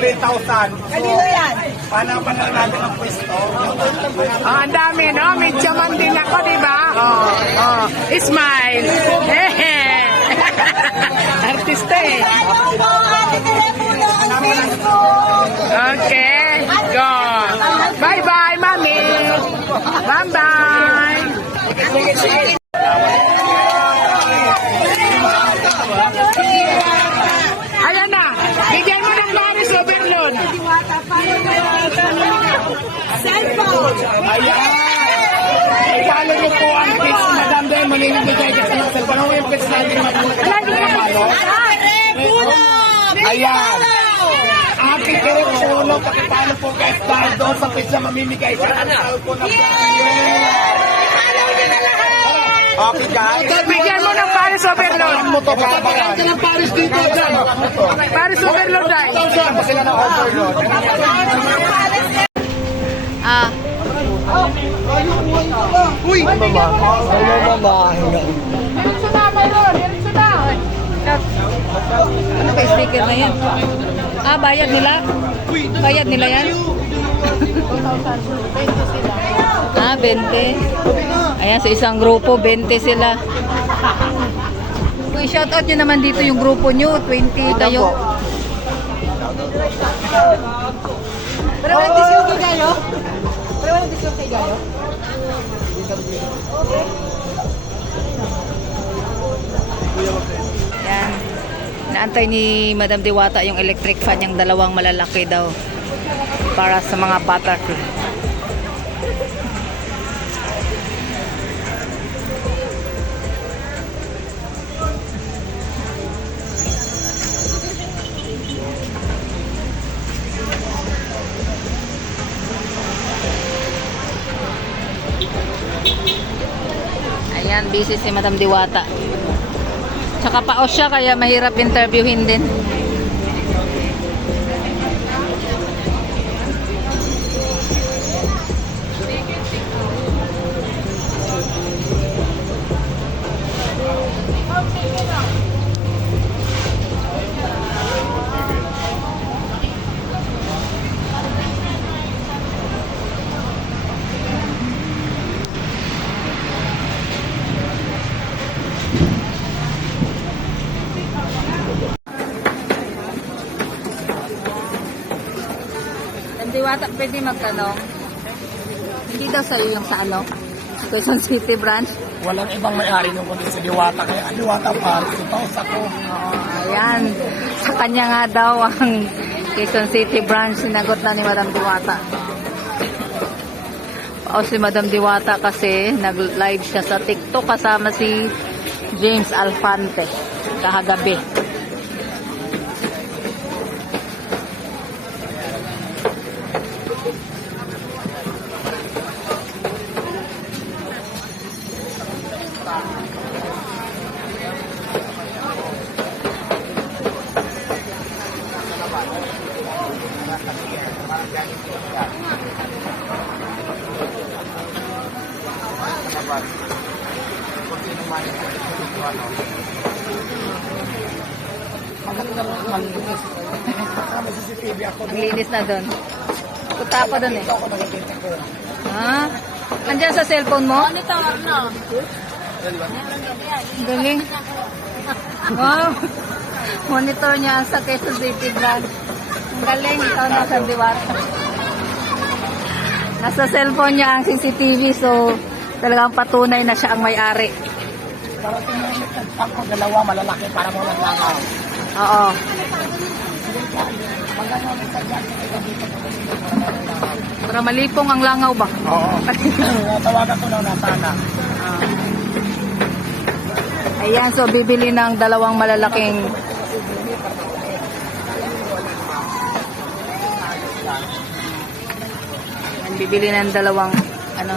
3,000. Kanino yan? Panapan lang natin ang pwesto. Oh, ang dami, no? May tiyaman din ako, di ba? Oh, oh. Smile. Artista eh. Okay, go. Bye-bye, mami. Bye-bye. Ayan na. Bigyan mo ng Maris Overload. Cellphone. Niyo po ang ni Madam Day. Maninibigay kasi ng cellphone. Ano yung page natin? Telepono. Ayan. Ating telepono, pakipalo po guys dahil doon sa page na mamimigay siya ng cellphone na Okay guys. Bigyan mo ng Paris Overload. Ano mo to? Papagaan ka ng Paris dito. Paris Overload dahil. Saan sila na overload? Ah, Uy! Mama, mama, diretso na, mayroon. Diretso na. Ano kay speaker na yan? Ah, bayad nila? Bayad nila yan? ah, 20. Ayan, sa isang grupo, 20 sila. Uy, shoutout nyo naman dito yung grupo nyo. 20 kayo. Pero walang walang discount kay Gayo? Yan. Naantay ni Madam Diwata yung electric fan yung dalawang malalaki daw para sa mga bata. Busy si Madam Diwata. Tsaka paos siya kaya mahirap interviewin din. Diwata, pwede magtanong. Hindi daw sa'yo yung sa ano? Quezon City branch? Walang ibang may-ari ng kundi sa Diwata. Kaya ang Diwata Paris, ito ako. Oo, ayan. Sa kanya nga daw ang Quezon City branch sinagot na ni Madam Diwata. O si Madam Diwata kasi nag-live siya sa TikTok kasama si James Alfante kahagabi. Maglinis na doon. Punta ako doon eh. Ito. Ha? Andyan sa cellphone mo? Monitor na. Galing. Wow. Monitor niya sa Quezon City brand. Ang galing. Ikaw na sa Diwata. Nasa cellphone niya ang CCTV so talagang patunay na siya ang may-ari. Yung nagtagpang ko dalawa malalaki para mo lang. Oo. Para malipong ang langaw ba? Oo. Natawagan ko na nasana. Ayan, so bibili ng dalawang malalaking Ayan, bibili ng dalawang ano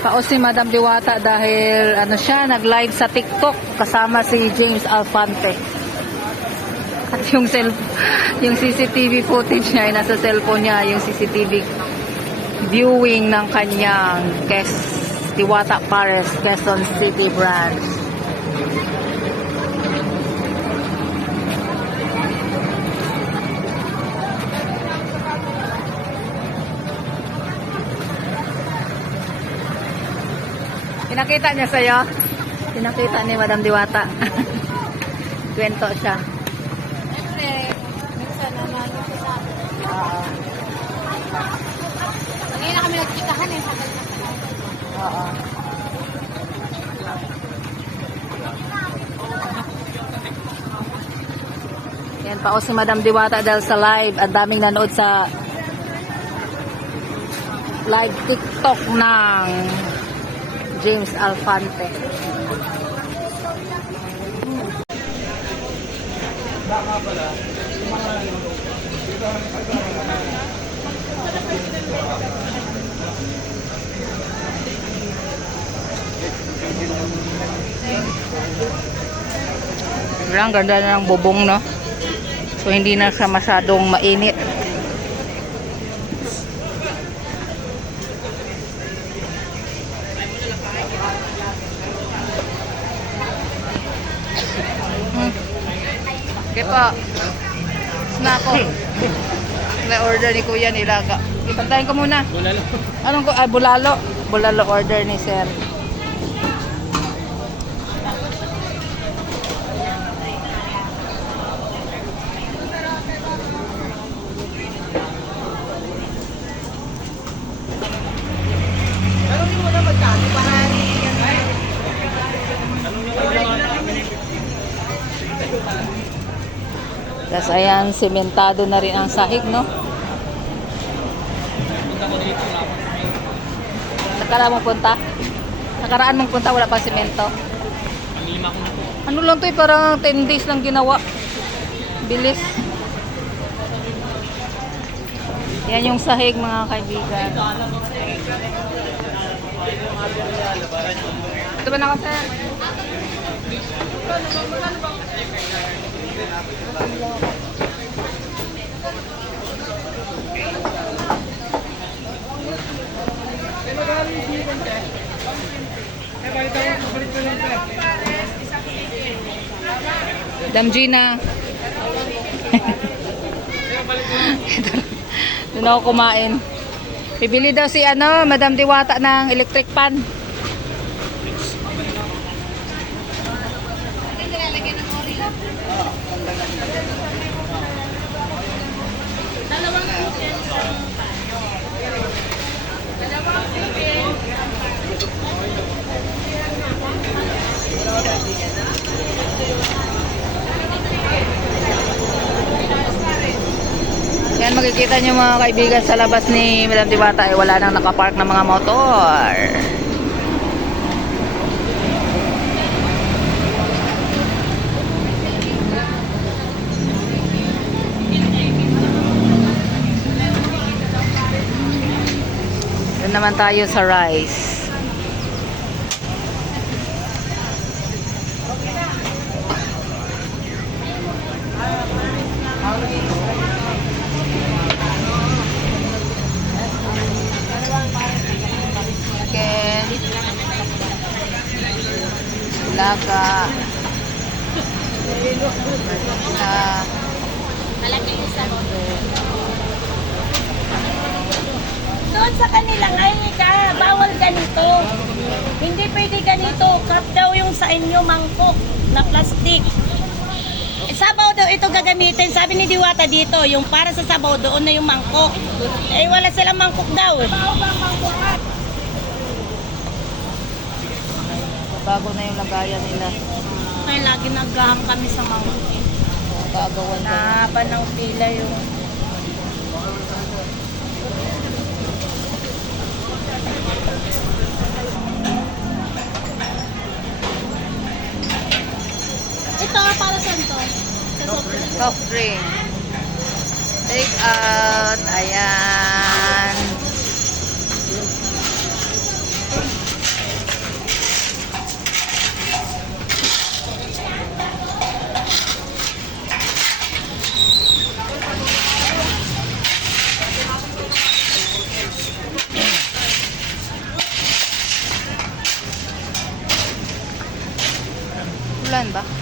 Paos si Madam Diwata dahil ano siya, nag-live sa TikTok kasama si James Alfante. At yung cell, yung CCTV footage niya ay nasa cellphone niya, yung CCTV viewing ng kanyang Kes Tiwata Pares, Quezon City branch. Pinakita niya sa'yo? Pinakita ni Madam Diwata. Kwento siya. Oo. Kanina kami nagkikahan eh. Na Oo. Yan pa o si Madam Diwata dahil sa live. Ang daming nanood sa live TikTok ng James Alfante. Ang ganda na ng bubong, no? So, hindi na siya masyadong mainit. Hmm. Okay po. Snako. Na-order ni Kuya Nilaga. Ipantayin ko muna. Bulalo. Anong ko? Ah, bulalo. Bulalo order ni Sir. Tapos ayan, sementado na rin ang sahig, no? Nakaraan mong punta? Nakaraan mong punta, wala pang semento? Ano lang to eh, parang 10 days lang ginawa. Bilis. Yan yung sahig mga kaibigan. Ito ba na sir? Damjina. Doon ako kumain. Bibili daw si ano, Madam Diwata ng electric pan. Yan makikita nyo mga kaibigan sa labas ni Madam Diwata ay wala nang nakapark ng mga motor. Doon naman tayo sa rice. Laga. Na Malaki yung sa Doon sa kanila, ngayon ka, bawal ganito. Hindi pwede ganito. Cup daw yung sa inyo mangkok na plastic. Eh, sabaw daw ito gagamitin. Sabi ni Diwata dito, yung para sa sabaw doon na yung mangkok. Eh wala silang mangkok daw. Bago na yung lagayan nila. Kaya lagi naghahang kami sa mangkok. Gagawan na. Nahaba ng pila yung... Ito, para saan to? Sa soft drink. Soft drink. Take out. Ayan. 乱吧。